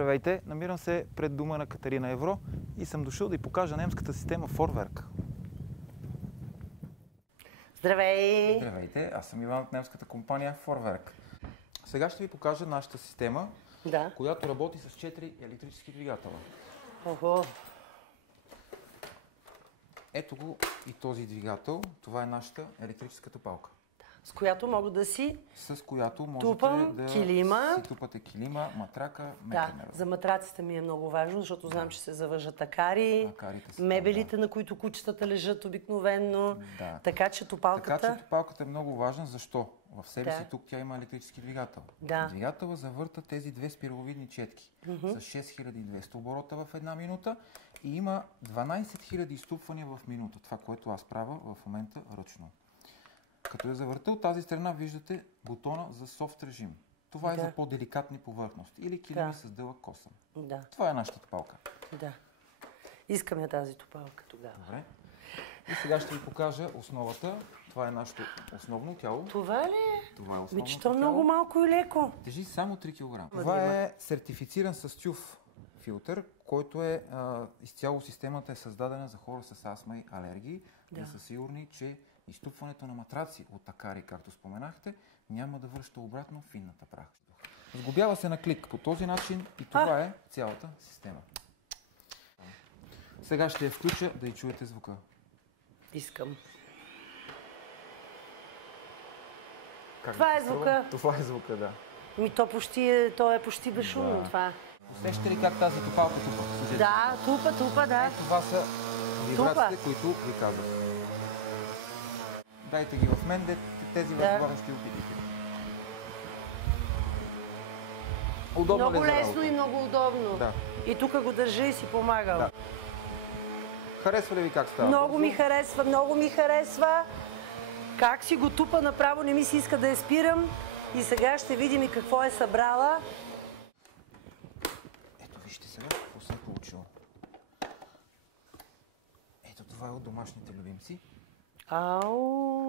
Здравейте, намирам се пред дома на Катерина Евро и съм дошъл да й покажа немската система Vorwerk. Здравей! Здравейте, аз съм Иван от немската компания Vorwerk. Сега ще ви покажа нашата система, която работи с 4 електрически двигателя. Ого! Ето го и този двигател. Това е нашата електрическа топалка. С която мога да си тупам да килима. си тупате килима, матрака, мека мебел. За матраците ми е много важно, защото знам, че се завържат акари, мебелите, на които кучетата лежат обикновенно. Така че топалката е много важна. Защо? В себе си тук тя има електрически двигател. Двигателът завърта тези две спираловидни четки с 6200 оборота в една минута и има 12 000 изтупвания в минута. Това, което аз правя в момента ръчно. Като я завърта от тази страна, виждате бутона за софт режим. Това е за по-деликатни повърхности или килими с дълъг косъм. Това е нашата топалка. Искаме тази топалка тогава. Добре. И сега ще ви покажа основата. Това е нашето основно тяло. Това ли е? Това е основното тяло. Много малко и леко. Тежи само 3 кг. Това е сертифициран с тюф филтър, който е изцяло системата е създадена за хора с астма и алергии. Да са сигурни, че изтупването на матраци от акари, както споменахте, няма да връща обратно финната прах. Сглобява се на клик по този начин и това е цялата система. Сега ще я включа да й чуете звука. Искам. Това е звука. Това е звука, да. То е почти безшумно това. Усещате ли как тази топалка тупа? Да, тупа, да. Това са вибрациите, които ви казах. Дайте ги в мен, тези разговора ще опитите. Удобно много лесно и много удобно. И тук го държа и си помагам. Харесва ли ви как става? Много ми харесва. Как си го тупа направо, не ми се иска да я спирам. И сега ще видим и какво е събрала. Ето вижте сега какво се е получило. Ето това е от домашните любимци.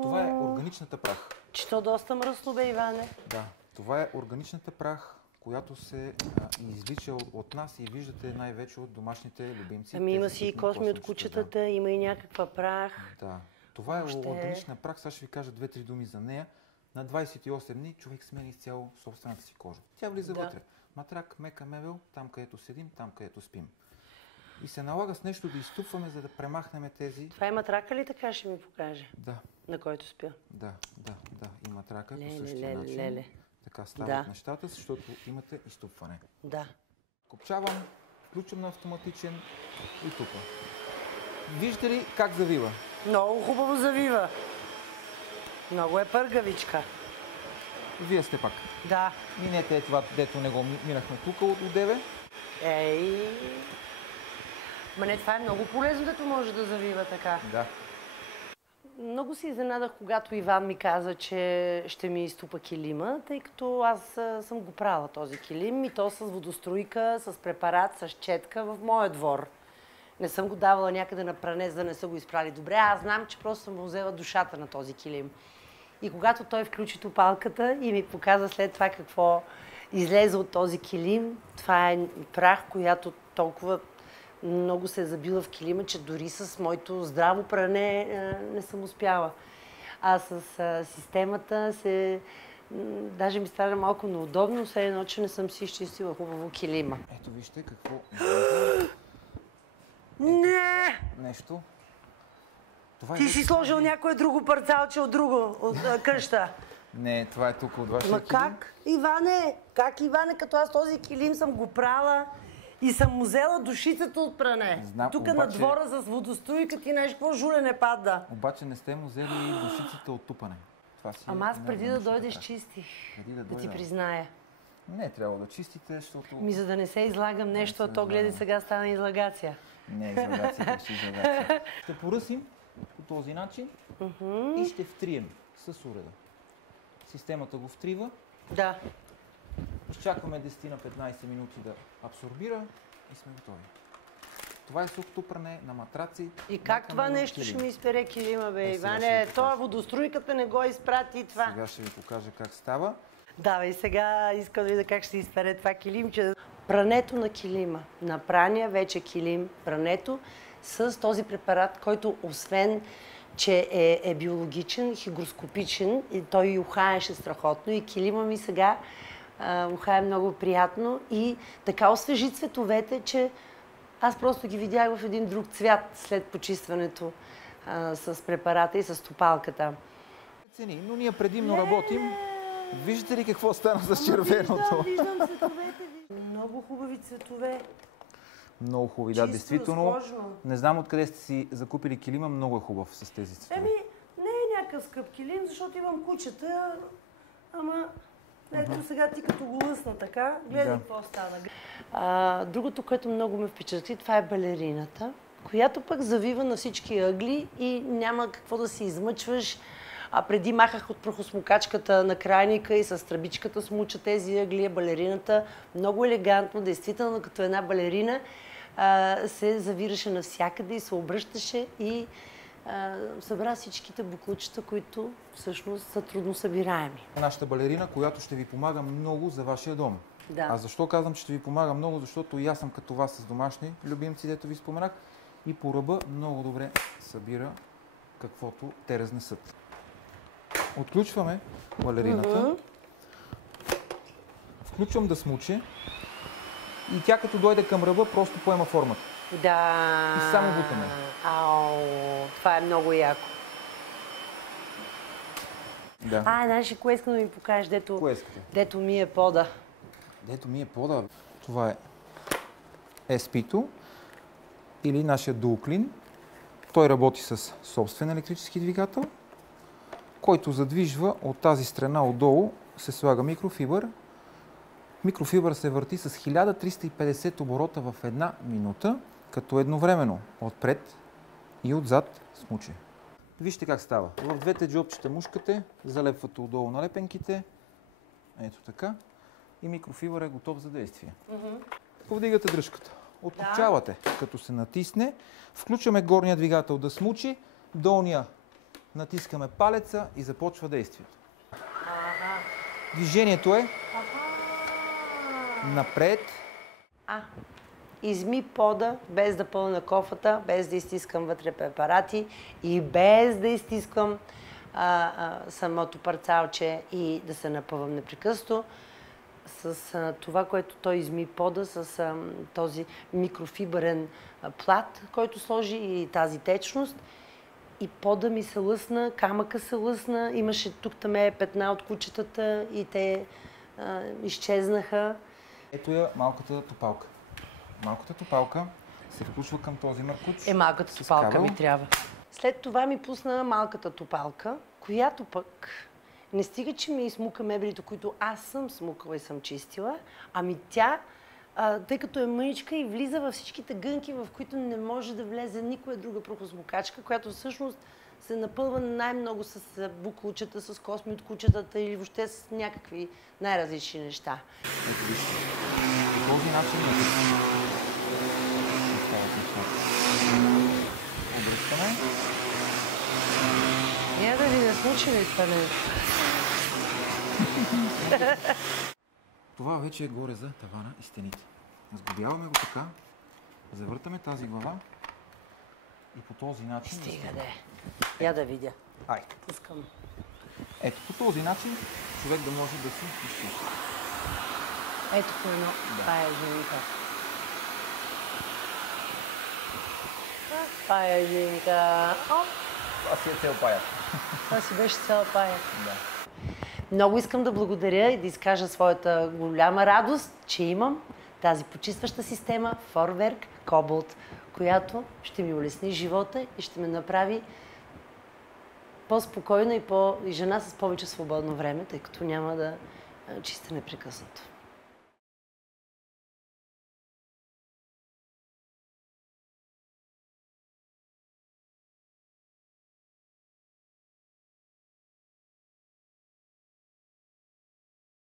Това е органичната прах. Че то доста мръсно бе, Иване. Да, това е органичната прах, която се извлича от нас и виждате най-вече от домашните любимци. Ами има си и косми от кучетата, има и някаква прах. Да, това е органична прах. Сега ще ви кажа 2-3 думи за нея. На 28 дни човек смени изцяло собствената си кожа. Тя влиза вътре. Матрак, мека мебел, там където седим, там където спим. И се налага с нещо да изтупваме, за да премахнем тези... Това е матрака ли така ще ми покаже? Да. На който спя? Да. И матрака по същия начин. Така стават нещата, защото имате изтупване. Да. Копчавам, включвам на автоматичен и тупа. Виждате ли как завива? Много хубаво завива. Много е пъргавичка. Вие сте пак. Да. Минете това, дето не го минахме тук от деве. Това е много полезно, дето може да завива така. Да. Много се изненадах, когато Иван ми каза, че ще ми изтупа килима, тъй като аз съм го правила този килим и то с водоструйка, с препарат, с четка в моя двор. Не съм го давала някъде на пране, за да не са го изправили добре. Аз знам, че просто съм му взела душата на този килим. И когато той включи топалката и ми показа след това какво излезе от този килим, това е прах, която толкова много се е забила в килима, че дори с моето здраво пране не съм успяла. А с системата даже ми стана малко неудобно, все едно, че не съм си изчистила хубаво килима. Ето вижте какво... Не! Нещо. Ти си сложил някое друго парцалче от къща. Не, това е тук от вашия килим. Как, Иване? Като аз този килим съм го прала и съм му взела душицата от пране. Тук на двора с водоструйка ти нещо, какво жулене пада. Обаче не сте му взели душицата от тупане. Ама аз преди да дойдеш чистих. Да ти призная. Не трябва да чистите, защото... За да не се излагам нещо, а то гледай сега стана излагация. Не, излагация, ще излагация. Ще поръсим по този начин и ще втрием с уреда. Системата го втрива. Да. Изчакваме 10 на 15 минути да абсорбира и сме готови. Това е сух тупане на матраци. И как това нещо ще ми изпере килима, бе, Иване? Това водоструйката не го изпрати това. Сега ще ви покажа как става. Давай, сега искам да видя как ще изпере това килимче. прането на килима, на прания вече килим, прането с този препарат, който освен, че е биологичен, хигроскопичен, и той ухаеше страхотно и килима ми сега ухае много приятно и така освежи цветовете, че аз просто ги видях в един друг цвят след почистването с препарата и с топалката. Но ние предимно работим. Виждате ли какво стана с червеното? Да, виждам цветовете. Много хубави цветове. Много хубави, да, действително. Не знам откъде сте си закупили килима, много е хубав с тези цветове. Не е някакъв скъп килим, защото имам кучета, ама ето сега ти като го лъсна така, гледай какво стана. Другото, което много ме впечатли, това е балерината, която пък завива на всички ъгли и няма какво да се измъчваш. Преди махах от прахосмукачката на крайника и с тръбичката смуча тези ъгли, балерината. Много елегантно, действително като една балерина се завираше навсякъде и се обръщаше и събра всичките буклучета, които всъщност са трудно събираеми. Нашата балерина, която ще ви помага много за вашия дом. Да. А защо казвам, че ще ви помага много? Защото и аз съм като вас с домашни любимци, дето ви споменах, и по ръба много добре събира каквото те разнесат. Отключваме балерината. Включвам да смуче и тя като дойде към ръба, просто поема формата. Да. И само бутаме. Това е много яко. Да. Знаеш ли, кое искам да ми покажеш, дето ми е пода? Дето ми е пода? Това е SP-то или нашия DualClean. Той работи с собствен електрически двигател, който задвижва от тази страна отдолу, се слага микрофибър. Микрофибър се върти с 1350 оборота в една минута, като едновременно отпред и отзад смуче. Вижте как става. В двете джобчета мушкате, залепвате отдолу налепенките, ето така, и микрофибър е готов за действие. Повдигате дръжката, откопчавате, като се натисне, включваме горния двигател да смучи, долния натискаме палеца и започва действието. Движението е напред. Изми пода, без да пълна кофата, без да изтискам вътре препарати и без да изтискам самото парцалче и да се напъвам непрекъснато. С това, което той изми пода, с този микрофибърен плат, който сложи и тази течност. И пода ми се лъсна, камъка се лъсна, имаше тук-там петна от кучетата и те изчезнаха. Ето я малката топалка. Малката топалка се включва към този маркуч. Малката топалка ми трябва. След това ми пусна малката топалка, която пък не стига, че ми измука мебелите, които аз съм смукала и съм чистила, ами тя, тъй като е мъничка и влиза във всичките гънки, в които не може да влезе никоя друга прахосмукачка, която всъщност се напълва най-много с буклучета, с косми от кучетата или въобще с някакви най-различни неща. Ето вижте. По този начин обръщаме. Я да ви насмучи ли това нещо? Това вече е горе за тавана и стените. Сглобяваме го така, завъртаме тази глава и по този начин... Стига да е. Я да видя. Айде. Пускам. Ето по този начин човек да може да се изчисти. Ето по едно. Това е женика. Това е женика. Това си е цел пая. Това си беше цяла пая. Да. Много искам да благодаря и да изкажа своята голяма радост, че имам тази почистваща система Forwerk Cobalt, която ще ми улесни живота и ще ме направи по-спокойна и жена с повече свободно време, тъй като няма да чистя непрекъснато.